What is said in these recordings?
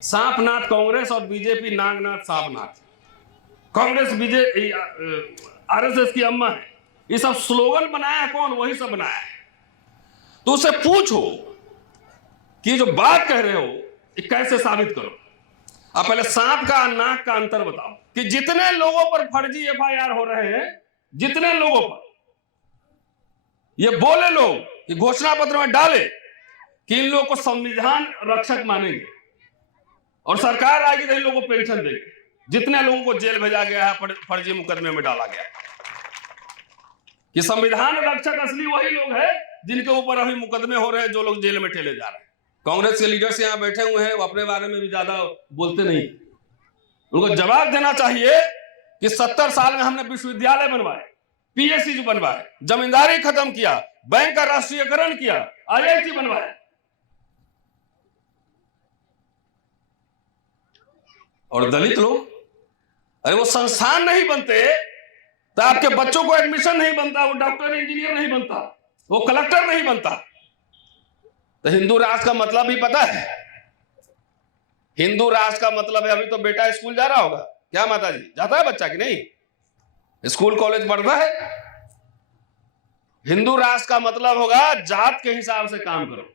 सांपनाथ कांग्रेस और बीजेपी नागनाथ सांपनाथ। कांग्रेस बीजेपी आरएसएस की अम्मा है। ये सब स्लोगन बनाया है कौन? वही सब बनाया है। तो उसे पूछो कि जो बात कह रहे हो ये कैसे साबित करो। आप पहले सांप का नाक का अंतर बताओ कि जितने लोगों पर फर्जी एफआईआर हो रहे हैं, जितने लोगों पर ये बोले लोग कि घोषणा पत्र में डाले कि इन लोगों को संविधान रक्षक मानेंगे और सरकार आएगी तो इन लोगों को पेंशन देगी, जितने लोगों को जेल भेजा गया है, फर्जी मुकदमे में डाला गया कि संविधान रक्षक असली वही लोग हैं जिनके ऊपर अभी मुकदमे हो रहे हैं, जो लोग जेल में ठेले जा रहे हैं। कांग्रेस के लीडर्स यहाँ बैठे हुए हैं, वो अपने बारे में भी ज्यादा बोलते नहीं। उनको जवाब देना चाहिए कि 70 साल में हमने विश्वविद्यालय बनवाए, पीएससी बनवाए, जमींदारी खत्म किया, बैंक का राष्ट्रीयकरण किया, आईआईटी बनवाया, और दलित लोग, अरे वो संस्थान नहीं बनते तो आपके बच्चों को एडमिशन नहीं बनता, वो डॉक्टर इंजीनियर नहीं बनता, वो कलेक्टर नहीं बनता। तो हिंदू राष्ट्र का मतलब भी पता है? हिंदू राष्ट्र का मतलब है, अभी तो बेटा स्कूल जा रहा होगा, क्या माता जी जाता है बच्चा कि नहीं? स्कूल कॉलेज पढ़ता है। हिंदू राष्ट्र का मतलब होगा जात के हिसाब से काम करो।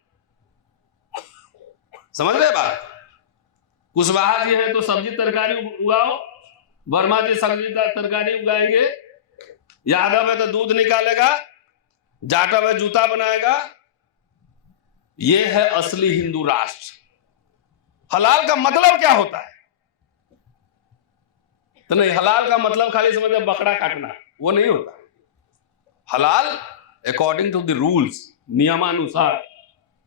समझ रहे बात? कुशवाहा जी है तो सब्जी तरकारी उगाओ, वर्मा जी सब्जी तरकारी उगाएंगे, यादव है तो दूध निकालेगा, जाटव है जूता बनाएगा। ये है असली हिंदू राष्ट्र। हलाल का मतलब क्या होता है? तो नहीं, हलाल का मतलब खाली समझे बकरा काटना, वो नहीं होता। हलाल अकॉर्डिंग टू द रूल्स, नियमानुसार।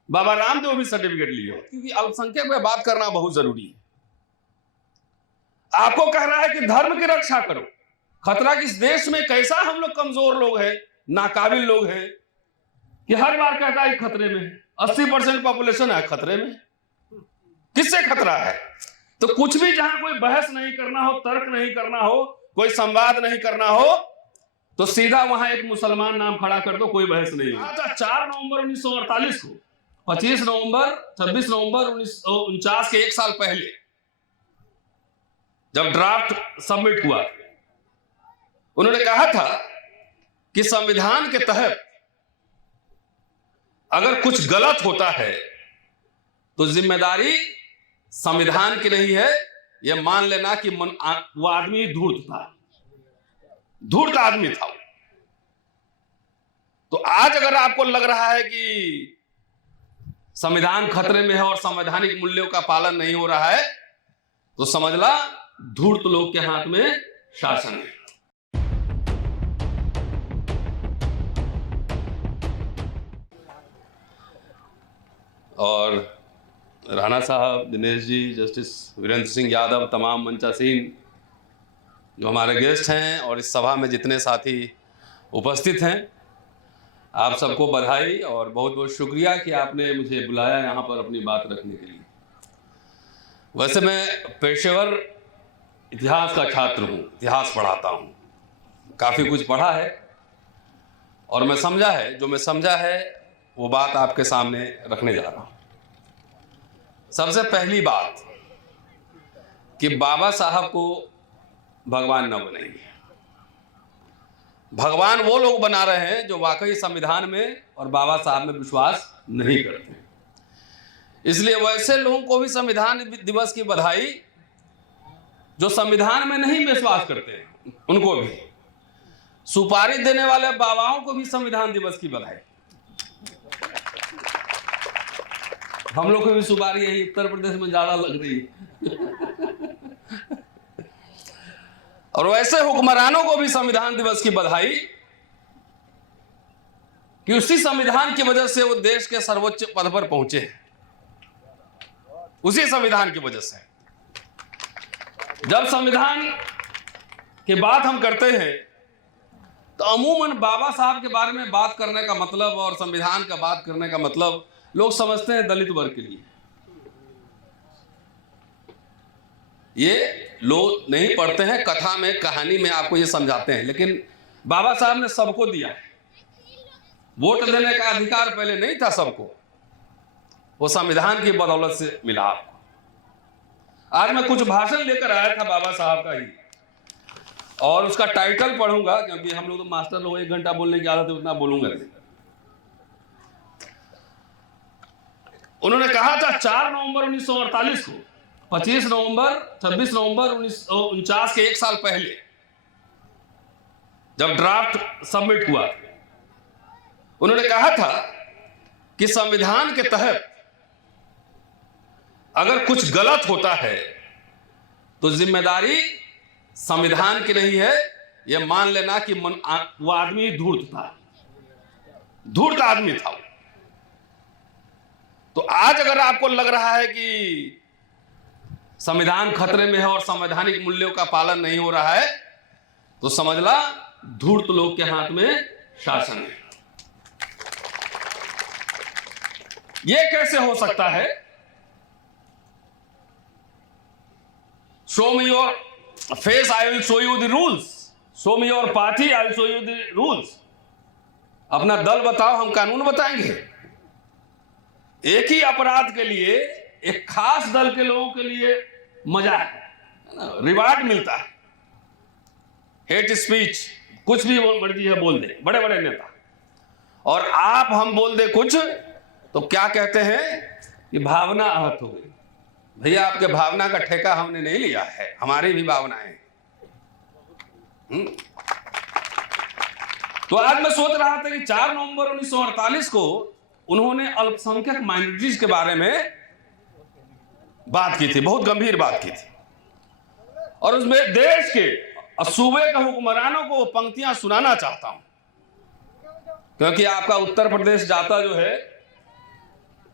बाबा रामदेव भी सर्टिफिकेट लिए हो, क्योंकि अल्पसंख्यक में बात करना बहुत जरूरी है। आपको कह रहा है कि धर्म की रक्षा करो। खतरा किस देश में, कैसा हम लोग कमजोर लोग हैं, नाकाबिल लोग हैं कि हर बार कहता है खतरे में है। 80% पॉपुलेशन है खतरे में। किससे खतरा है? तो कुछ भी जहां कोई बहस नहीं करना हो, तर्क नहीं करना हो, कोई संवाद नहीं करना हो, तो सीधा वहां एक मुसलमान नाम खड़ा कर दो, कोई बहस नहीं है। 4 नवंबर 1948 को, 25 नवंबर 26 नवंबर 1949 के एक साल पहले जब ड्राफ्ट सबमिट हुआ, उन्होंने कहा था कि संविधान के तहत अगर कुछ गलत होता है तो जिम्मेदारी संविधान की नहीं है, यह मान लेना कि वो आदमी धूर्त था, धूर्त आदमी था। तो आज अगर आपको लग रहा है कि संविधान खतरे में है और संवैधानिक मूल्यों का पालन नहीं हो रहा है, तो समझला धूर्त लोग के हाथ में शासन है। और राणा साहब, दिनेश जी, जस्टिस वीरेंद्र सिंह यादव, तमाम मंचासीन जो हमारे गेस्ट हैं और इस सभा में जितने साथी उपस्थित हैं, आप सबको बधाई और बहुत बहुत शुक्रिया कि आपने मुझे बुलाया यहाँ पर अपनी बात रखने के लिए। वैसे मैं पेशेवर इतिहास का छात्र हूँ, इतिहास पढ़ाता हूँ, काफ़ी कुछ पढ़ा है और मैं समझा है, जो मैं समझा है वो बात आपके सामने रखने जा रहा हूँ। सबसे पहली बात कि बाबा साहब को भगवान न बनाइए। भगवान वो लोग बना रहे हैं जो वाकई संविधान में और बाबा साहब में विश्वास नहीं करते। इसलिए वैसे लोगों को भी संविधान दिवस की बधाई जो संविधान में नहीं विश्वास करते, उनको भी। सुपारी देने वाले बाबाओं को भी संविधान दिवस की बधाई। हम लोग को भी सुपारी यही उत्तर प्रदेश में ज्यादा लग रही है। और वैसे हुक्मरानों को भी संविधान दिवस की बधाई कि उसी संविधान की वजह से वो देश के सर्वोच्च पद पर पहुंचे हैं, उसी संविधान की वजह से। जब संविधान की बात हम करते हैं तो अमूमन बाबा साहब के बारे में बात करने का मतलब और संविधान का बात करने का मतलब लोग समझते हैं दलित वर्ग के लिए। ये लोग नहीं पढ़ते हैं, कथा में, कहानी में आपको ये समझाते हैं, लेकिन बाबा साहब ने सबको दिया है। वोट देने का अधिकार पहले नहीं था सबको, वो संविधान की बदौलत से मिला आपको। आज मैं कुछ भाषण लेकर आया था बाबा साहब का ही, और उसका टाइटल पढ़ूंगा, क्योंकि हम लोग तो मास्टर लोग 1 घंटा बोलने की आदत है, उतना बोलूंगा नहीं। उन्होंने कहा था 4 नवंबर 1948 को, 25 नवंबर 26 नवंबर 1949 के 1 साल पहले जब ड्राफ्ट सबमिट हुआ, उन्होंने कहा था कि संविधान के तहत अगर कुछ गलत होता है तो जिम्मेदारी संविधान की नहीं है, यह मान लेना कि वो आदमी धूर्त था, धूर्त आदमी था। तो आज अगर आपको लग रहा है कि संविधान खतरे में है और संवैधानिक मूल्यों का पालन नहीं हो रहा है, तो समझला धूर्त लोग के हाथ में शासन है। यह कैसे हो सकता है? Show me your face, I will show you the rules. Show me your party, I will show you the rules. अपना दल बताओ, हम कानून बताएंगे। एक ही अपराध के लिए एक खास दल के लोगों के लिए मजा है ना, रिवार्ड मिलता है। हेट स्पीच, कुछ भी मर्जी है बोल दे बड़े बड़े नेता, और आप हम बोल दे कुछ तो क्या कहते हैं कि भावना आहत हो गई। भैया, आपके भावना का ठेका हमने नहीं लिया है, हमारी भी भावनाएं। तो आज मैं सोच रहा था कि 4 नवंबर 1948 को उन्होंने अल्पसंख्यक माइनॉरिटीज के बारे में बात की थी, बहुत गंभीर बात की थी, और उसमें देश के सूबे के हुक्मरानों को पंक्तियां सुनाना चाहता हूं, क्योंकि आपका उत्तर प्रदेश जाता जो है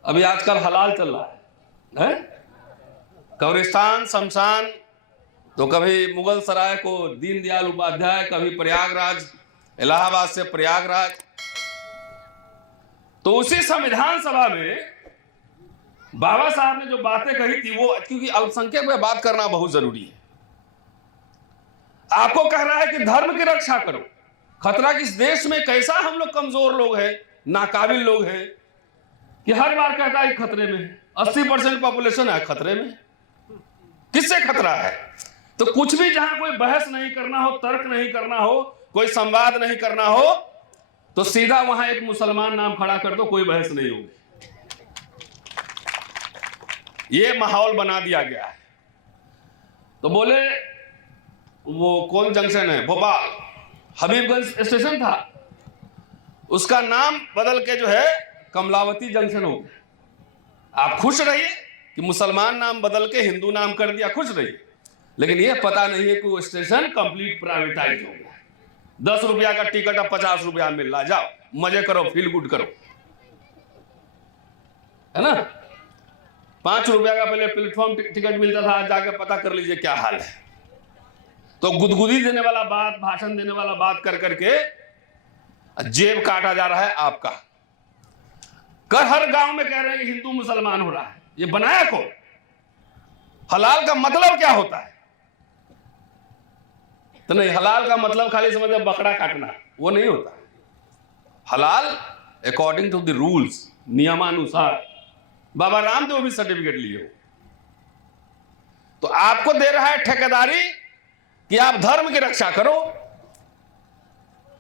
अभी आजकल हलाल चल रहा है? कब्रिस्तान शमशान, तो कभी मुगल सराय को दीनदयाल उपाध्याय, कभी प्रयागराज, इलाहाबाद से प्रयागराज। तो उसी संविधान सभा में बाबा साहब ने जो बातें कही थी, वो क्योंकि अल्पसंख्यक में बात करना बहुत जरूरी है। आपको कह रहा है कि धर्म की रक्षा करो। खतरा किस देश में, कैसा हम लोग कमजोर लोग हैं, नाकाबिल लोग हैं, कि हर बार कहता है खतरे में है। 80% पॉपुलेशन है खतरे में। किससे खतरा है? तो कुछ भी जहां कोई बहस नहीं करना हो, तर्क नहीं करना हो, कोई संवाद नहीं करना हो, तो सीधा वहां एक मुसलमान नाम खड़ा कर दो, कोई बहस नहीं होगी। ये माहौल बना दिया गया है। तो बोले वो कौन जंक्शन है, भोपाल, हबीबगंज स्टेशन था, उसका नाम बदल के जो है कमलावती जंक्शन हो गया। आप खुश रहिए कि मुसलमान नाम बदल के हिंदू नाम कर दिया, खुश रहिए, लेकिन यह पता नहीं है कि वो स्टेशन कंप्लीट प्राइवेटाइज हो गया। 10 रुपया का टिकट अब 50 रुपया मिल रहा, जाओ मजे करो, फील गुड करो, है ना। 5 रुपया का पहले प्लेटफॉर्म टिकट मिलता था, आज जाके पता कर लीजिए क्या हाल है। तो गुदगुदी देने वाला बात, भाषण देने वाला बात कर करके जेब काटा जा रहा है आपका। कर हर गांव में कह रहे हैं कि हिंदू मुसलमान हो रहा है। ये बनाया कौन? हलाल का मतलब क्या होता है? तो नहीं, हलाल का मतलब खाली समझे बकरा काटना, वो नहीं होता। हलाल अकॉर्डिंग टू द रूल्स, नियमानुसार। बाबा रामदेव भी सर्टिफिकेट लिए हो। तो आपको दे रहा है ठेकेदारी कि आप धर्म की रक्षा करो,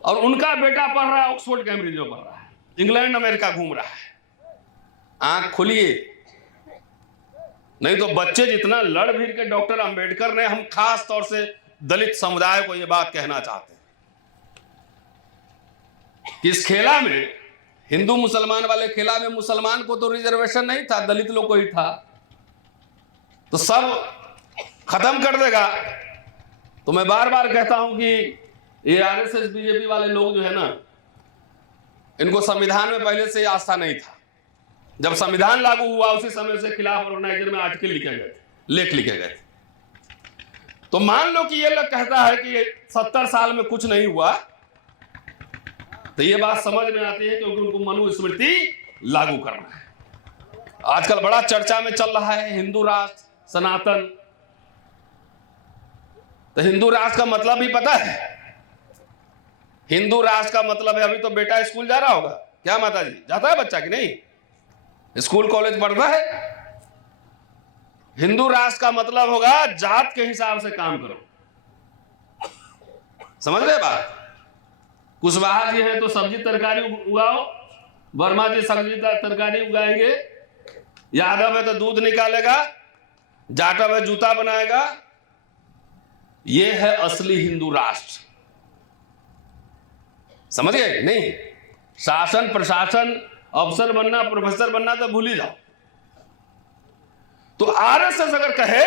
और उनका बेटा पढ़ रहा है ऑक्सफोर्ड कैम्ब्रिज में, पढ़ रहा है, इंग्लैंड अमेरिका घूम रहा है। आंख खोलिए, नहीं तो बच्चे जितना लड़ भीड़ के डॉक्टर अंबेडकर ने, हम खास तौर से दलित समुदाय को यह बात कहना चाहते हैं कि इस खेला में, हिंदू मुसलमान वाले खेला में, मुसलमान को तो रिजर्वेशन नहीं था, दलित लोग को ही था। तो सब खत्म कर देगा। तो मैं बार बार कहता हूं कि ये आरएसएस बीजेपी वाले लोग जो है ना, इनको संविधान में पहले से आस्था नहीं था। जब संविधान लागू हुआ उसी समय से खिलाफ ऑर्गेनाइजर में आर्टिकल लिखे गए, लेख लिखे गए। तो मान लो कि ये लोग कहता है कि 70 साल में कुछ नहीं हुआ, तो ये बात समझ में आती है क्योंकि उनको मनुस्मृति लागू करना है। आजकल बड़ा चर्चा में चल रहा है हिंदू राष्ट्र, सनातन। तो हिंदू राष्ट्र का मतलब भी पता है? हिंदू राष्ट्र का मतलब है, अभी तो बेटा स्कूल जा रहा होगा, क्या माता जी, जाता है बच्चा कि नहीं? स्कूल कॉलेज पढ़ता है, हिंदू राष्ट्र का मतलब होगा जात के हिसाब से काम करो। समझ रहे बात? कुशवाहा जी है तो सब्जी तरकारी उगाओ, वर्मा जी सब्जी तरकारी उगाएंगे, यादव है तो दूध निकालेगा, जाटव है जूता बनाएगा। यह है असली हिंदू राष्ट्र। समझ गए नहीं? शासन प्रशासन अफसर बनना प्रोफेसर बनना तो भूल ही जाओ। तो आरएसएस अगर कहे,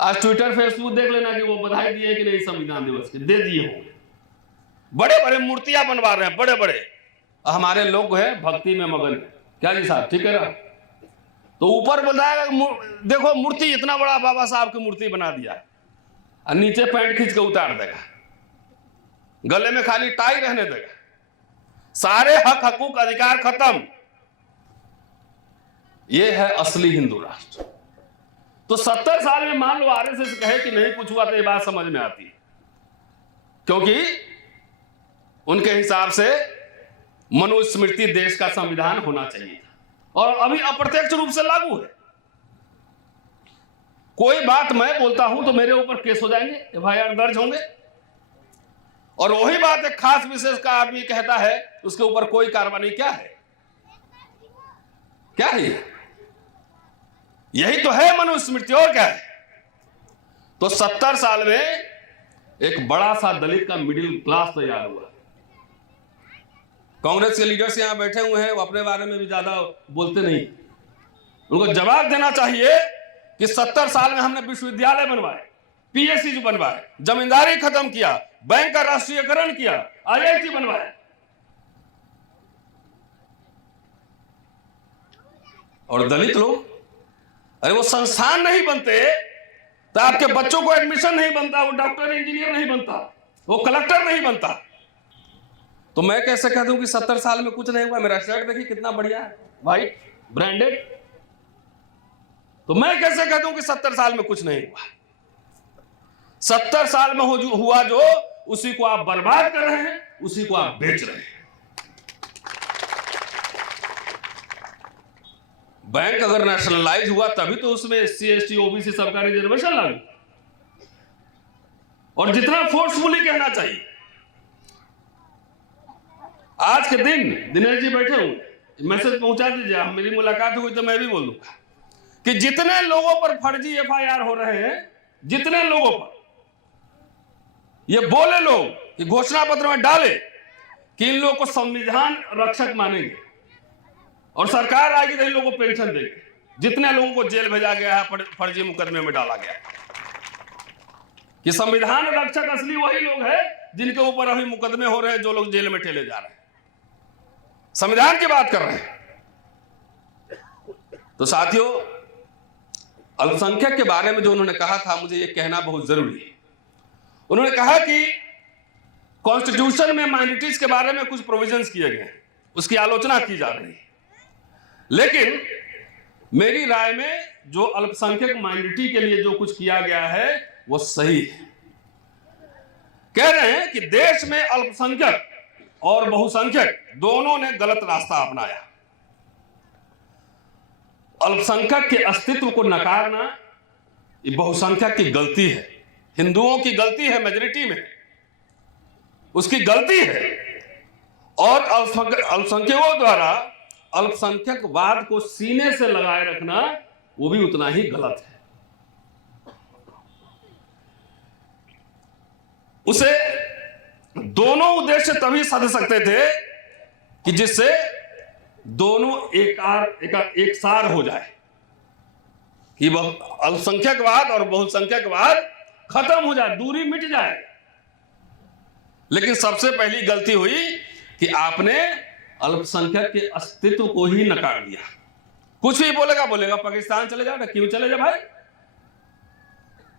आज ट्विटर फेसबुक देख लेना कि वो बधाई दिए कि नहीं संविधान दिवस के, दे दिए हो। बड़े बड़े मूर्तियां बनवा रहे हैं, बड़े बड़े। हमारे लोग हैं भक्ति में मगन। क्या जी साहब, ठीक है ना? तो ऊपर बताएगा देखो मूर्ति इतना बड़ा बाबा साहब की मूर्ति बना दिया, और नीचे पैंट खींच के उतार देगा, गले में खाली टाई रहने देगा, सारे हक हकूक अधिकार खत्म। यह है असली हिंदू राष्ट्र। तो 70 साल में मान लो आरएसएस कहे कि नहीं कुछ हुआ, तो ये बात समझ में आती है, क्योंकि उनके हिसाब से मनुस्मृति देश का संविधान होना चाहिए और अभी अप्रत्यक्ष रूप से लागू है। कोई बात मैं बोलता हूं तो मेरे ऊपर केस हो जाएंगे, एफआईआर दर्ज होंगे, और वही बात एक खास विशेष का आदमी कहता है उसके ऊपर कोई कार्रवाई। क्या है? क्या है? यही तो है मनुस्मृति, और क्या है? तो 70 साल में एक बड़ा सा दलित का मिडिल क्लास तैयार हुआ। कांग्रेस के लीडर्स यहां बैठे हुए हैं, वो अपने बारे में भी ज्यादा बोलते नहीं। उनको जवाब देना चाहिए कि 70 साल में हमने विश्वविद्यालय बनवाए, पीएससी बनवाए, जमींदारी खत्म किया, बैंक का राष्ट्रीयकरण किया, आईआईटी बनवाया, और दलित लोग, अरे वो संस्थान नहीं बनते तो आपके बच्चों को एडमिशन नहीं बनता, वो डॉक्टर इंजीनियर नहीं बनता, वो कलेक्टर नहीं बनता। तो मैं कैसे कह दूं कि 70 साल में कुछ नहीं हुआ? मेरा शर्ट देखिए कितना बढ़िया है, व्हाइट ब्रांडेड। तो मैं कैसे कह दूं कि 70 साल में कुछ नहीं हुआ? 70 साल में हुआ जो, उसी को आप बर्बाद कर रहे हैं, उसी को आप बेच रहे हैं। बैंक अगर नेशनलाइज हुआ तभी तो उसमें SC ST OBC सबका रिजर्वेशन लागू। और जितना फोर्सफुली कहना चाहिए, आज के दिन दिनेश जी बैठे हुए, मैसेज पहुंचा दीजिए, मेरी मुलाकात हुई तो मैं भी बोल दूंगा कि जितने लोगों पर फर्जी एफआईआर हो रहे हैं, जितने लोगों पर ये बोले लोग कि घोषणा पत्र में डाले कि इन लोगों को संविधान रक्षक मानेंगे और सरकार आएगी तो इन लोगों को पेंशन देगी, जितने लोगों को जेल भेजा गया है, फर्जी मुकदमे में डाला गया कि संविधान रक्षक असली वही लोग हैं जिनके ऊपर अभी मुकदमे हो रहे हैं, जो लोग जेल में ठेले जा रहे हैं, संविधान की बात कर रहे हैं। तो साथियों, अल्पसंख्यक के बारे में जो उन्होंने कहा था, मुझे यह कहना बहुत जरूरी है। उन्होंने कहा कि कॉन्स्टिट्यूशन में माइनॉरिटीज के बारे में कुछ प्रोविजंस किए गए हैं, उसकी आलोचना की जा रही है, लेकिन मेरी राय में जो अल्पसंख्यक माइनॉरिटी के लिए जो कुछ किया गया है वो सही है। कह रहे हैं कि देश में अल्पसंख्यक और बहुसंख्यक दोनों ने गलत रास्ता अपनाया। अल्पसंख्यक के अस्तित्व को नकारना ये बहुसंख्यक की गलती है, हिंदुओं की गलती है, मेजॉरिटी में उसकी गलती है, और अल्पसंख्यकों द्वारा अल्पसंख्यकवाद को सीने से लगाए रखना वो भी उतना ही गलत है। उसे दोनों उद्देश्य तभी साध सकते थे कि जिससे दोनों एक सार हो जाए, कि अल्पसंख्यकवाद और बहुसंख्यकवाद खत्म हो जाए, दूरी मिट जाए। लेकिन सबसे पहली गलती हुई कि आपने अल्पसंख्यक के अस्तित्व को ही नकार दिया। कुछ भी बोलेगा पाकिस्तान चले जाओ ना, क्यों चले जाओ भाई?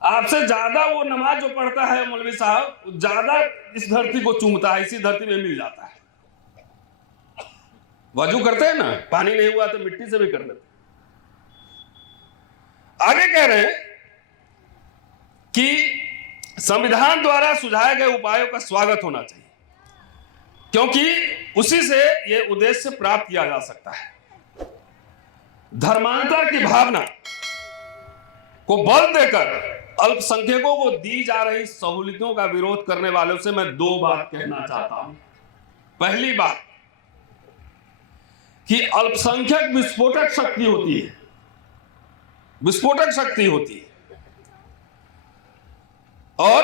आपसे ज्यादा वो नमाज जो पढ़ता है मौलवी साहब, ज्यादा इस धरती को चूमता है, इसी धरती में मिल जाता है। वजू करते हैं ना, पानी नहीं हुआ तो मिट्टी से भी कर लेते। आगे कह रहे हैं कि संविधान द्वारा सुझाए गए उपायों का स्वागत होना चाहिए, क्योंकि उसी से यह उद्देश्य प्राप्त किया जा सकता है। धर्मांतर की भावना को बल देकर अल्पसंख्यकों को दी जा रही सहूलियतों का विरोध करने वालों से मैं दो बात कहना चाहता हूं। पहली बात कि अल्पसंख्यक विस्फोटक शक्ति होती है, विस्फोटक शक्ति होती है, और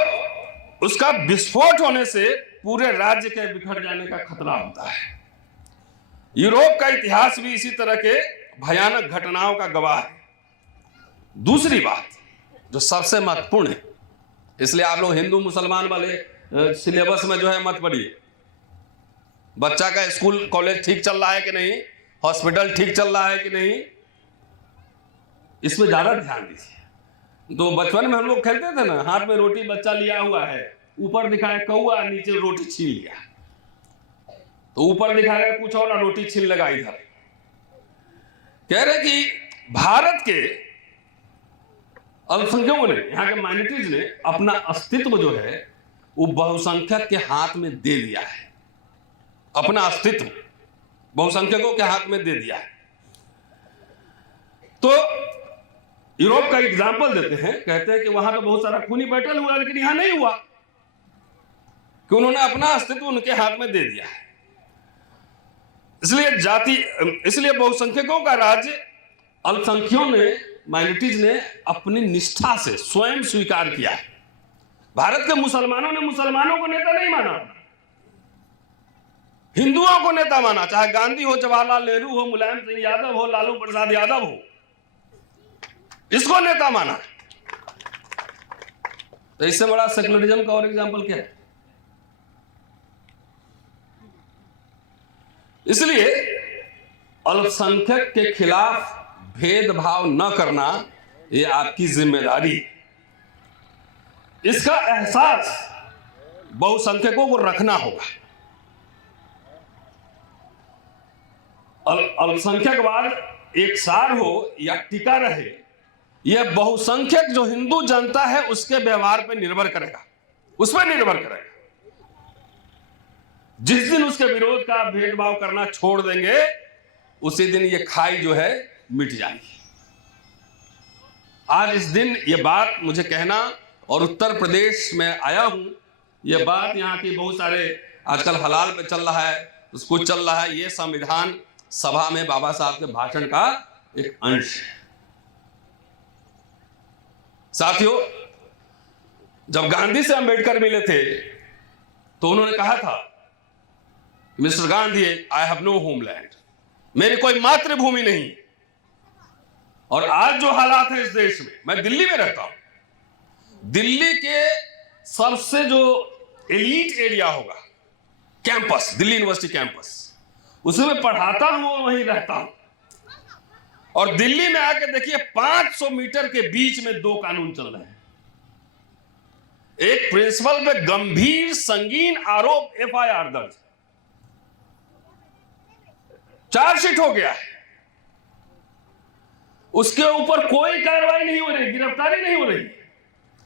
उसका विस्फोट होने से पूरे राज्य के बिखर जाने का खतरा होता है। यूरोप का इतिहास भी इसी तरह के भयानक घटनाओं का गवाह है। दूसरी बात जो सबसे महत्वपूर्ण है, इसलिए आप लोग हिंदू मुसलमान वाले सिलेबस में जो है मत पढ़िए। बच्चा का स्कूल कॉलेज ठीक चल रहा है कि नहीं, हॉस्पिटल ठीक चल रहा है कि नहीं, इसमें ज्यादा ध्यान दीजिए। तो बचपन में हम लोग खेलते थे ना, हाथ में रोटी बच्चा लिया हुआ है, ऊपर दिखाया कौआ, नीचे रोटी छीन लिया, तो ऊपर दिखाया कुछ और, रोटी छीन लगा इधर। कह रहे कि भारत के अल्पसंख्यकों ने, यहाँ के माइनॉरिटीज ने अपना अस्तित्व जो है वो बहुसंख्यक के हाथ में दे दिया है। अपना अस्तित्व बहुसंख्यकों के हाथ में दे दिया है। तो यूरोप का एग्जाम्पल देते हैं, कहते हैं कि वहां तो बहुत सारा खूनी बैटल हुआ, लेकिन यहां नहीं हुआ कि उन्होंने अपना अस्तित्व उनके हाथ में दे दिया है। इसलिए बहुसंख्यकों का राज्य अल्पसंख्यकों ने, माइनॉरिटीज ने अपनी निष्ठा से स्वयं स्वीकार किया है। भारत के मुसलमानों ने मुसलमानों को नेता नहीं माना, हिंदुओं को नेता माना, चाहे गांधी हो, जवाहरलाल नेहरू हो, मुलायम सिंह यादव हो, लालू प्रसाद यादव हो, इसको नेता माना। तो इससे बड़ा सेकुलरिज्म का और एग्जाम्पल क्या है? इसलिए अल्पसंख्यक के खिलाफ भेदभाव न करना ये आपकी जिम्मेदारी है। इसका एहसास बहुसंख्यकों को रखना होगा। अल्पसंख्यकवाद एक सार हो या टिका रहे, यह बहुसंख्यक जो हिंदू जनता है उसके व्यवहार पर निर्भर करेगा, उस पर निर्भर करेगा। जिस दिन उसके विरोध का भेदभाव करना छोड़ देंगे, उसी दिन ये खाई जो है मिट जाएगी। आज इस दिन ये बात मुझे कहना, और उत्तर प्रदेश में आया हूं, ये बात यहाँ की बहुत सारे आजकल हलाल पे चल रहा है, कुछ चल रहा है, ये संविधान सभा में बाबा साहब के भाषण का एक अंश है। साथियों, जब गांधी से अंबेडकर मिले थे तो उन्होंने कहा था, mister Gandhi, I have no homeland, मेरी कोई मातृभूमि नहीं। और आज जो हालात है इस देश में, मैं दिल्ली में रहता हूं, दिल्ली के सबसे जो एलीट एरिया होगा कैंपस, दिल्ली यूनिवर्सिटी कैंपस, उसमें पढ़ाता हूं और वहीं रहता हूं। और दिल्ली में आके देखिए 500 मीटर के बीच में दो कानून चल रहे हैं। एक प्रिंसिपल पे गंभीर संगीन आरोप, एफआईआर दर्ज, चार्जशीट हो गया है, उसके ऊपर कोई कार्रवाई नहीं हो रही, गिरफ्तारी नहीं हो रही।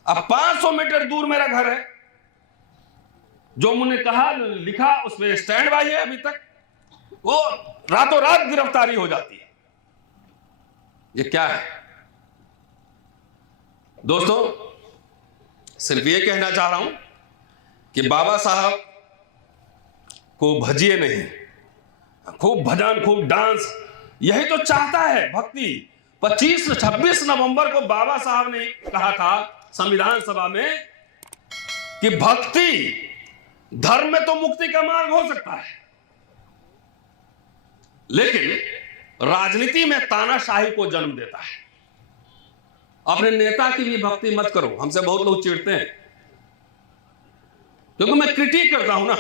अब 500 मीटर दूर मेरा घर है, जो मैंने कहा लिखा उसमें स्टैंड बाई है, अभी तक वो रातों रात गिरफ्तारी हो जाती है। ये क्या है दोस्तों? सिर्फ ये कहना चाह रहा हूं कि बाबा साहब को भजिए नहीं, खूब भजन, खूब डांस, यही तो चाहता है भक्ति। 26 नवंबर को बाबा साहब ने कहा था संविधान सभा में कि भक्ति धर्म में तो मुक्ति का मार्ग हो सकता है, लेकिन राजनीति में तानाशाही को जन्म देता है। अपने नेता की भी भक्ति मत करो। हमसे बहुत लोग चिढ़ते हैं, क्योंकि मैं क्रिटिक करता हूं ना,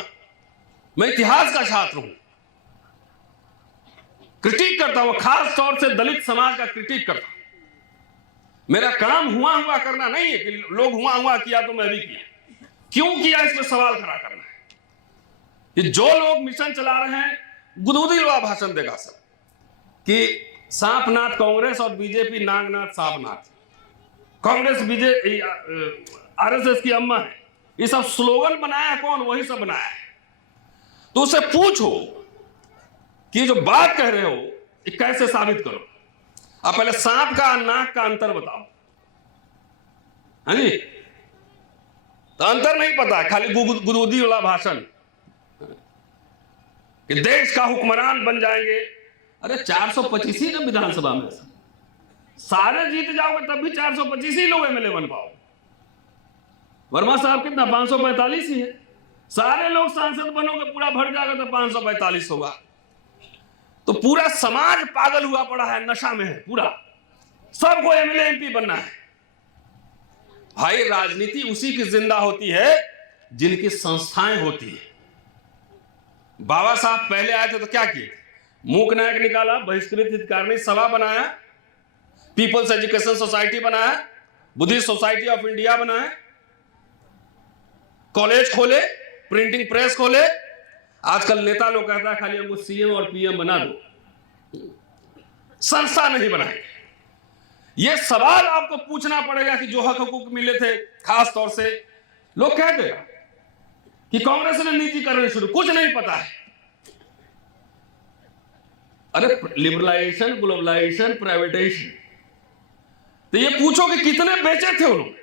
मैं इतिहास का छात्र हूं, क्रिटिक करता हूं, खास तौर से दलित समाज का क्रिटिक करता हूं। मेरा काम हुआ हुआ करना नहीं है कि लोग हुआ हुआ किया तो मैं भी किया, क्यों किया इस पर सवाल खड़ा करना है। कि जो लोग मिशन चला रहे हैं, गुदगुदी लोहा भाषण देगा सब कि सांपनाथ कांग्रेस और बीजेपी नागनाथ सांपनाथ, कांग्रेस बीजेपी आरएसएस की अम्मा है, ये सब स्लोगन बनाया कौन? वही सब बनाया है। तो उससे पूछो कि जो बात कह रहे हो ये कैसे साबित करो। आप पहले सांप का नाक का अंतर बताओ। हाँ जी, तो अंतर नहीं पता, खाली गुदगुदी वाला भाषण कि देश का हुक्मरान बन जाएंगे। अरे 425 ही ना विधानसभा में, सारे जीत जाओगे तब भी 425 ही लोग एमएलए बन पाओ। वर्मा साहब कितना 545 ही है। सारे लोग सांसद बनोगे, पूरा भर जाएगा तो 545 होगा। तो पूरा समाज पागल हुआ पड़ा है, नशा में है पूरा, सबको एमएलए एमपी बनना है। भाई राजनीति उसी की जिंदा होती है जिनकी संस्थाएं होती है। बाबा साहब पहले आए थे तो क्या किए? मूक नायक निकाला, बहिष्कृत हितकारिणी सभा बनाया, पीपल्स एजुकेशन सोसाइटी बनाया, बुद्धिस्ट सोसाइटी ऑफ इंडिया बनाया, कॉलेज खोले, प्रिंटिंग प्रेस खोले। आजकल नेता लोग कहता है खाली हमको सीएम और पीएम बना दो, संस्था नहीं बनाए। यह सवाल आपको पूछना पड़ेगा कि जो हक हकूक मिले थे, खास तौर से लोग कहते हैं कि कांग्रेस ने निजीकरण शुरू, कुछ नहीं पता है। अरे लिबरलाइजेशन, ग्लोबलाइजेशन, प्राइवेटाइजेशन, तो ये पूछो कि कितने बेचे थे उन्होंने,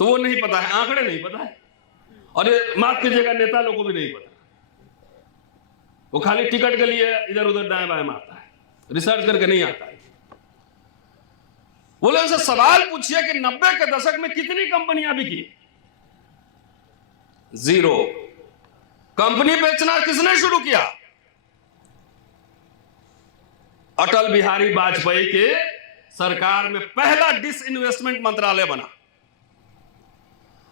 तो वो नहीं पता है, आंकड़े नहीं पता है। और ये माफ कीजिएगा, नेता लोगों को भी नहीं पता, वो खाली टिकट के लिए इधर उधर दाएं बाएं मारता है, रिसर्च करके नहीं आता है। बोले उनसे सवाल पूछिए कि 90 के दशक में कितनी कंपनियां बिकी? 0। कंपनी बेचना किसने शुरू किया? अटल बिहारी वाजपेयी के सरकार में पहला डिसइन्वेस्टमेंट मंत्रालय बना,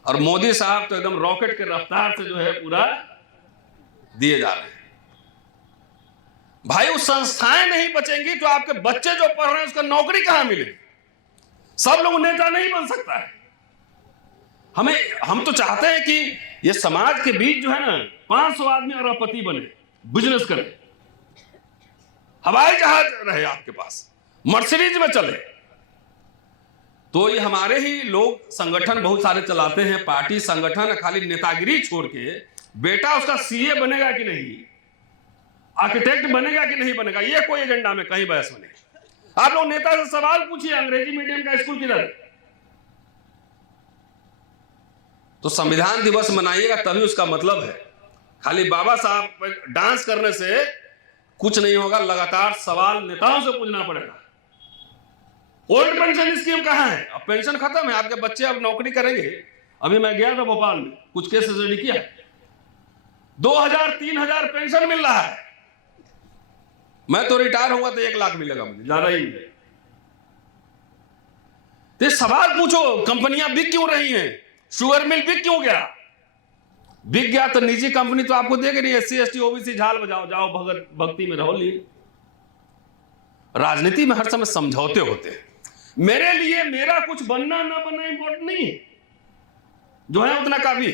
और मोदी साहब तो एकदम रॉकेट के रफ्तार से जो है पूरा दिए जा रहे हैं। भाई उस संस्थाएं नहीं बचेंगी तो आपके बच्चे जो पढ़ रहे हैं उसका नौकरी कहां मिलेगी? सब लोग नेता नहीं बन सकता है। हम तो चाहते हैं कि ये समाज के बीच जो है ना 500 आदमी अरबपति बने, बिजनेस करे, हवाई जहाज रहे आपके पास, मर्सिडीज में चले। तो ये हमारे ही लोग संगठन बहुत सारे चलाते हैं, पार्टी संगठन, खाली नेतागिरी छोड़ के बेटा उसका सीए बनेगा कि नहीं, आर्किटेक्ट बनेगा कि नहीं बनेगा, ये कोई एजेंडा में कहीं बहस में नहीं। आप लोग नेता से सवाल पूछिए, अंग्रेजी मीडियम का स्कूल किधर है? तो संविधान दिवस मनाइएगा तभी उसका मतलब है। खाली बाबा साहब डांस करने से कुछ नहीं होगा, लगातार सवाल नेताओं से पूछना पड़ेगा। ओल्ड पेंशन स्कीम कहां है? अब पेंशन खत्म है, आपके बच्चे अब नौकरी करेंगे। अभी मैं गया था भोपाल में, कुछ केस रेडी किया, 2000-3000 पेंशन मिल रहा है। मैं तो रिटायर होगा तो 1 लाख मिलेगा मुझे, ज्यादा ही मिलेगा। तो सवाल पूछो, कंपनियां बिक क्यों रही हैं? शुगर मिल बिक क्यों गया? बिक गया तो निजी कंपनी तो आपको देगी नहीं, SC ST OBC झाल बजाओ, जाओ भगत भक्ति में रहो। ली राजनीति में हर समय समझौते होते हैं। मेरे लिए मेरा कुछ बनना ना बनना इंपॉर्टेंट नहीं है, जो है उतना काफी।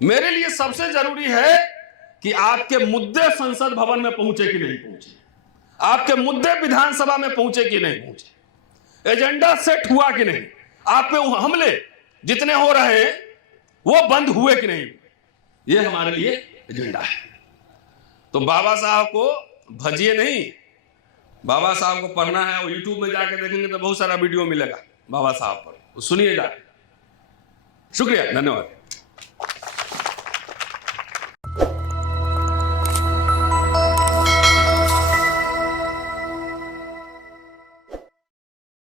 मेरे लिए सबसे जरूरी है कि आपके मुद्दे संसद भवन में पहुंचे कि नहीं पहुंचे, आपके मुद्दे विधानसभा में पहुंचे कि नहीं पहुंचे, एजेंडा सेट हुआ कि नहीं, आप पे हमले जितने हो रहे हैं वो बंद हुए कि नहीं, ये हमारे लिए एजेंडा है। तो बाबा साहब को भजिए नहीं, बाबा साहब को पढ़ना है, वो यूट्यूब में जाके देखेंगे तो बहुत सारा वीडियो मिलेगा बाबा साहब पर, सुनिए जाके। शुक्रिया, धन्यवाद।